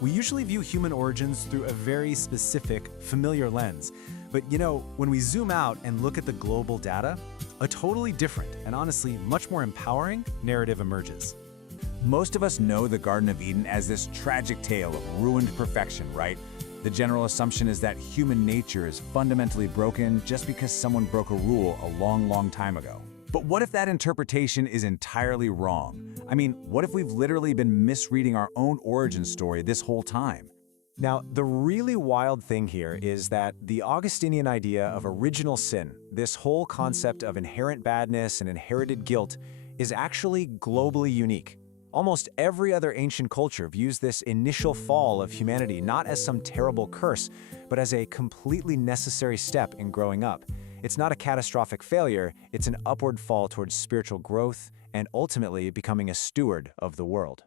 We usually view human origins through a very specific, familiar lens. But when we zoom out and look at the global data, a totally different and honestly much more empowering narrative emerges. Most of us know the Garden of Eden as this tragic tale of ruined perfection, right? The general assumption is that human nature is fundamentally broken just because someone broke a rule a long, long time ago. But what if that interpretation is entirely wrong? I mean, what if we've literally been misreading our own origin story this whole time? Now, the really wild thing here is that the Augustinian idea of original sin, this whole concept of inherent badness and inherited guilt, is actually globally unique. Almost every other ancient culture views this initial fall of humanity not as some terrible curse, but as a completely necessary step in growing up. It's not a catastrophic failure, it's an upward fall towards spiritual growth and ultimately becoming a steward of the world.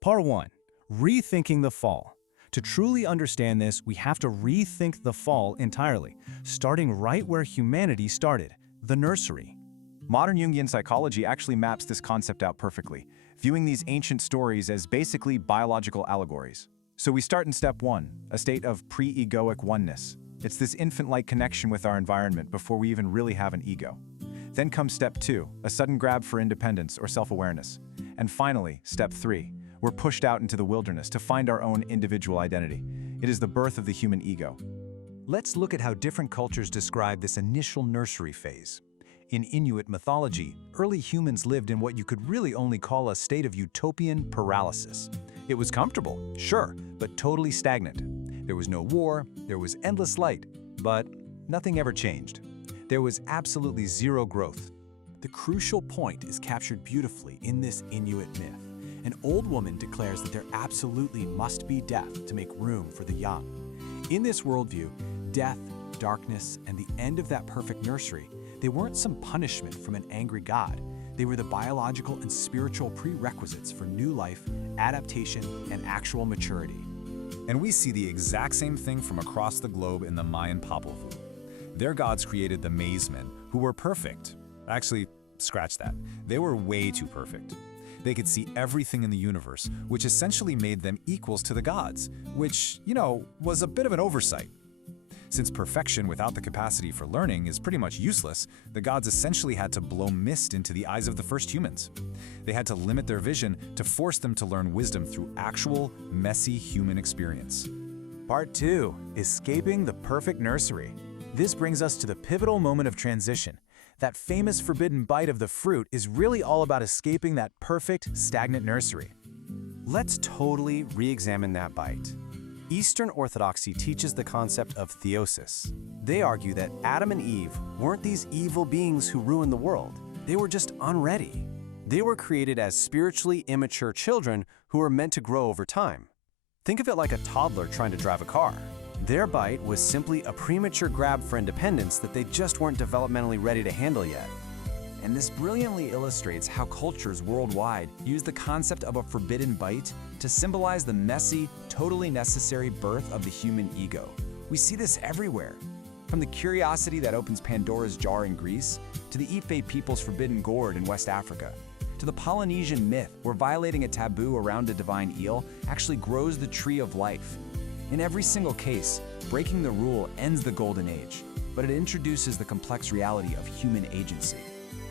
Part 1. Rethinking the fall. To truly understand this, we have to rethink the fall entirely, starting right where humanity started, the nursery. Modern Jungian psychology actually maps this concept out perfectly, viewing these ancient stories as basically biological allegories. So we start in step 1, a state of pre-egoic oneness. It's this infant-like connection with our environment before we even really have an ego. Then comes step 2, a sudden grab for independence or self-awareness. And finally, step 3, we're pushed out into the wilderness to find our own individual identity. It is the birth of the human ego. Let's look at how different cultures describe this initial nursery phase. In Inuit mythology, early humans lived in what you could really only call a state of utopian paralysis. It was comfortable, sure, but totally stagnant. There was no war, there was endless light, but nothing ever changed. There was absolutely zero growth. The crucial point is captured beautifully in this Inuit myth. An old woman declares that there absolutely must be death to make room for the young. In this worldview, death, darkness, and the end of that perfect nursery, they weren't some punishment from an angry God. They were the biological and spiritual prerequisites for new life, adaptation, and actual maturity. And we see the exact same thing from across the globe in the Mayan Popol Vuh. Their gods created the maze men, who were perfect. Actually, scratch that. They were way too perfect. They could see everything in the universe, which essentially made them equals to the gods, which, was a bit of an oversight. Since perfection without the capacity for learning is pretty much useless, the gods essentially had to blow mist into the eyes of the first humans. They had to limit their vision to force them to learn wisdom through actual, messy human experience. Part 2. Escaping the perfect nursery. This brings us to the pivotal moment of transition. That famous forbidden bite of the fruit is really all about escaping that perfect, stagnant nursery. Let's totally re-examine that bite. Eastern Orthodoxy teaches the concept of theosis. They argue that Adam and Eve weren't these evil beings who ruined the world. They were just unready. They were created as spiritually immature children who were meant to grow over time. Think of it like a toddler trying to drive a car. Their bite was simply a premature grab for independence that they just weren't developmentally ready to handle yet. And this brilliantly illustrates how cultures worldwide use the concept of a forbidden bite to symbolize the messy, totally necessary birth of the human ego. We see this everywhere. From the curiosity that opens Pandora's jar in Greece, to the Ife people's forbidden gourd in West Africa, to the Polynesian myth where violating a taboo around a divine eel actually grows the tree of life. In every single case, breaking the rule ends the golden age, but it introduces the complex reality of human agency.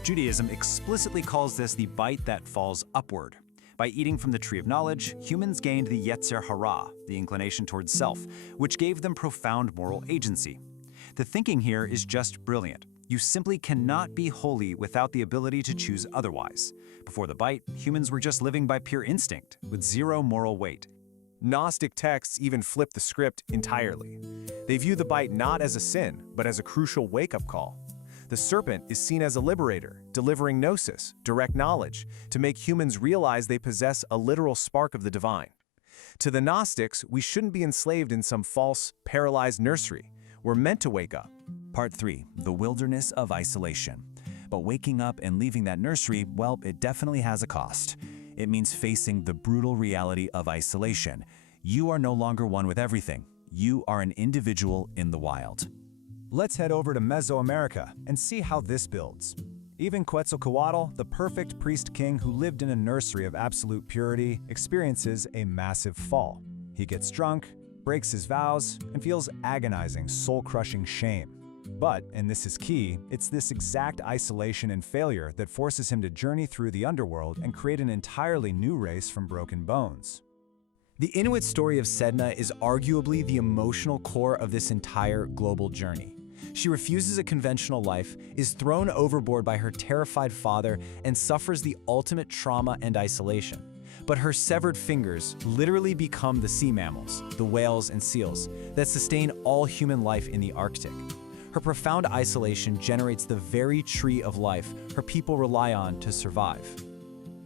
Judaism explicitly calls this the bite that falls upward. By eating from the tree of knowledge, humans gained the Yetzer Hara, the inclination towards self, which gave them profound moral agency. The thinking here is just brilliant. You simply cannot be holy without the ability to choose otherwise. Before the bite, humans were just living by pure instinct, with zero moral weight. Gnostic texts even flip the script entirely. They view the bite not as a sin, but as a crucial wake-up call. The serpent is seen as a liberator, delivering gnosis, direct knowledge, to make humans realize they possess a literal spark of the divine. To the Gnostics, we shouldn't be enslaved in some false, paralyzed nursery. We're meant to wake up. Part 3. The wilderness of isolation. But waking up and leaving that nursery, well, it definitely has a cost. It means facing the brutal reality of isolation. You are no longer one with everything. You are an individual in the wild. Let's head over to Mesoamerica and see how this builds. Even Quetzalcoatl, the perfect priest-king who lived in a nursery of absolute purity, experiences a massive fall. He gets drunk, breaks his vows, and feels agonizing, soul-crushing shame. But, and this is key, it's this exact isolation and failure that forces him to journey through the underworld and create an entirely new race from broken bones. The Inuit story of Sedna is arguably the emotional core of this entire global journey. She refuses a conventional life, is thrown overboard by her terrified father, and suffers the ultimate trauma and isolation. But her severed fingers literally become the sea mammals, the whales and seals, that sustain all human life in the Arctic. Her profound isolation generates the very tree of life her people rely on to survive.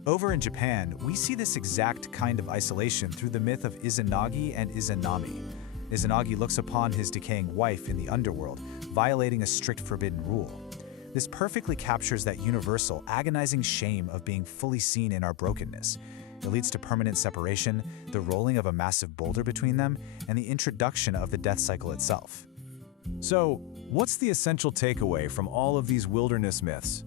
Over in Japan, we see this exact kind of isolation through the myth of Izanagi and Izanami. Izanagi looks upon his decaying wife in the underworld, violating a strict forbidden rule. This perfectly captures that universal, agonizing shame of being fully seen in our brokenness. It leads to permanent separation, the rolling of a massive boulder between them, and the introduction of the death cycle itself. So, what's the essential takeaway from all of these wilderness myths?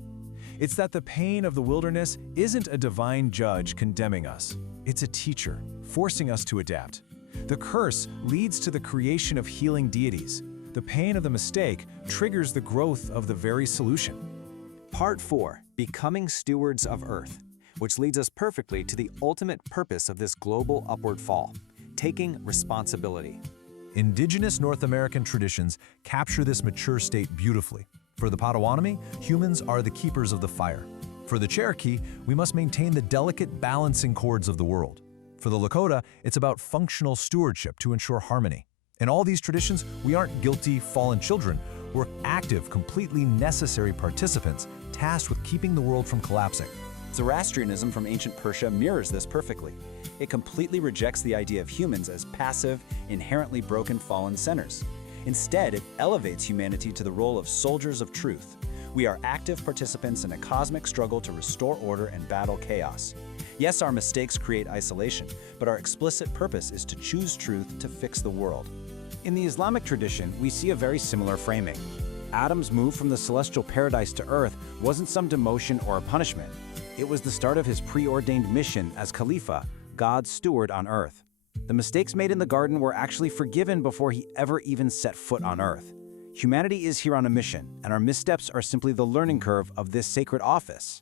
It's that the pain of the wilderness isn't a divine judge condemning us. It's a teacher, forcing us to adapt. The curse leads to the creation of healing deities. The pain of the mistake triggers the growth of the very solution. Part 4. Becoming stewards of Earth, which leads us perfectly to the ultimate purpose of this global upward fall: taking responsibility. Indigenous North American traditions capture this mature state beautifully. For the Potawatomi, humans are the keepers of the fire. For the Cherokee, we must maintain the delicate balancing chords of the world. For the Lakota, it's about functional stewardship to ensure harmony. In all these traditions, we aren't guilty, fallen children. We're active, completely necessary participants tasked with keeping the world from collapsing. Zoroastrianism from ancient Persia mirrors this perfectly. It completely rejects the idea of humans as passive, inherently broken, fallen sinners. Instead, it elevates humanity to the role of soldiers of truth. We are active participants in a cosmic struggle to restore order and battle chaos. Yes, our mistakes create isolation, but our explicit purpose is to choose truth to fix the world. In the Islamic tradition, we see a very similar framing. Adam's move from the celestial paradise to earth wasn't some demotion or a punishment. It was the start of his preordained mission as Khalifa, God's steward on earth. The mistakes made in the garden were actually forgiven before he ever even set foot on earth. Humanity is here on a mission, and our missteps are simply the learning curve of this sacred office.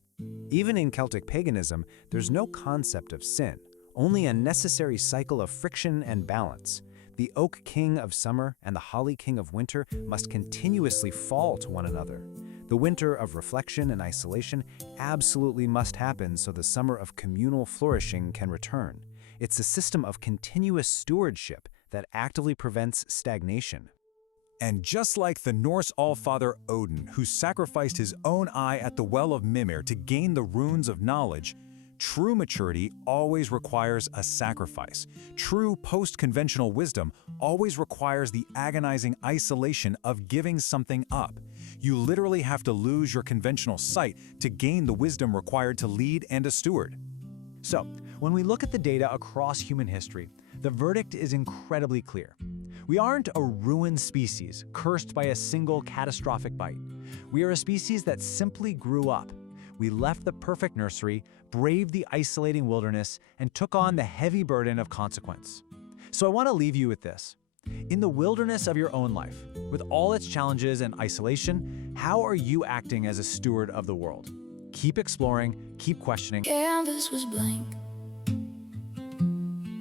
Even in Celtic paganism, there's no concept of sin, only a necessary cycle of friction and balance. The oak king of summer and the holly king of winter must continuously fall to one another. The winter of reflection and isolation absolutely must happen so the summer of communal flourishing can return. It's a system of continuous stewardship that actively prevents stagnation. And just like the Norse allfather Odin, who sacrificed his own eye at the well of Mimir to gain the runes of knowledge, true maturity always requires a sacrifice. True post-conventional wisdom always requires the agonizing isolation of giving something up. You literally have to lose your conventional sight to gain the wisdom required to lead and to steward. So, when we look at the data across human history, the verdict is incredibly clear. We aren't a ruined species, cursed by a single catastrophic bite. We are a species that simply grew up. We left the perfect nursery, braved the isolating wilderness, and took on the heavy burden of consequence. So I want to leave you with this. In the wilderness of your own life, with all its challenges and isolation, how are you acting as a steward of the world? Keep exploring, keep questioning. Canvas was blank.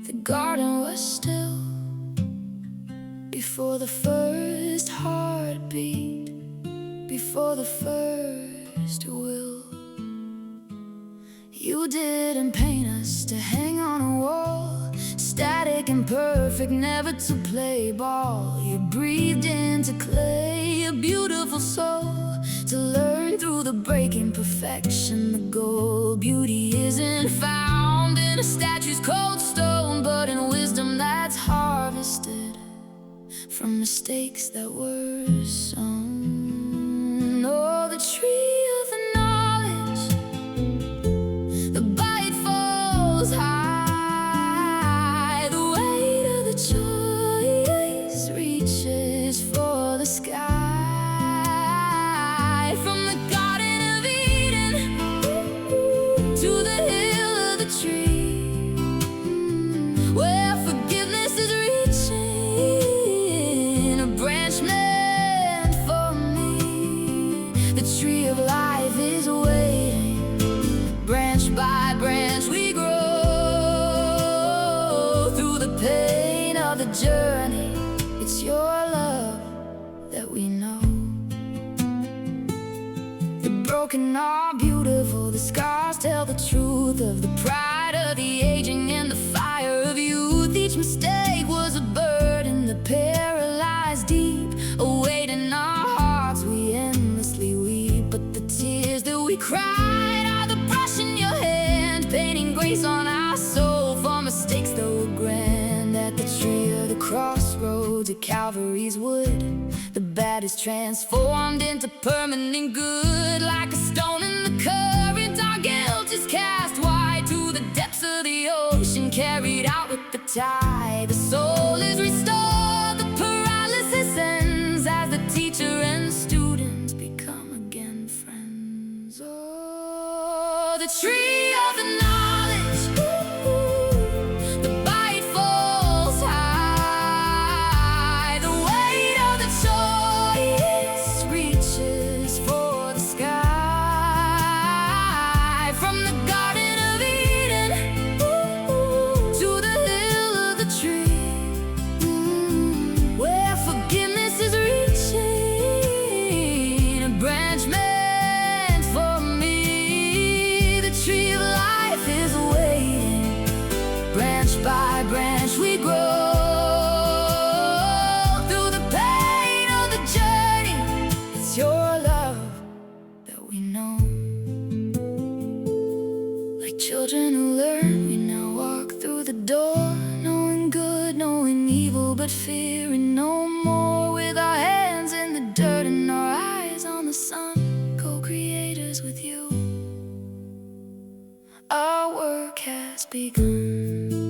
The garden was still. Before the first heartbeat, before the first will. You didn't paint us to hang on a wall, static and perfect, never to play ball. You breathed into clay, a beautiful soul, to learn through the breaking perfection, the goal. Beauty isn't found in a statue's cold stone, but in wisdom that's harvested from mistakes that were sown. Oh, the tree of the knowledge, the bite falls high, the weight of the choice reaches for the sky. From the Garden of Eden to the hill of the tree, where forgiveness is broken are beautiful. The scars tell the truth of the pride of the aging and the fire of youth. Each mistake was a burden that paralyzed deep. A weight in our hearts we endlessly weep. But the tears that we cried are the brush in your hand, painting grace on our soul for mistakes that were grand. At the tree of the crossroads at Calvary's wood, the bad is transformed into permanent good. Like a stone in the current, our guilt is cast wide to the depths of the ocean, carried out with the tide. The soul is restored, the paralysis ends, as the teacher and students become again friends. Oh, the tree of the knowledge, the bite falls high. The weight of the choice reaches for the sky. From the Garden of Eden to the hill of the tree, where forgiveness is reaching, a branch meant for me. The tree of life is waiting. Branch by branch we grow. Through the pain of the journey, it's your love that we know. Like children who learn, we now walk through the door, knowing good, knowing evil, but fearing no more. With our hands in the dirt and our eyes on the sun, co-creators with you, our work has begun.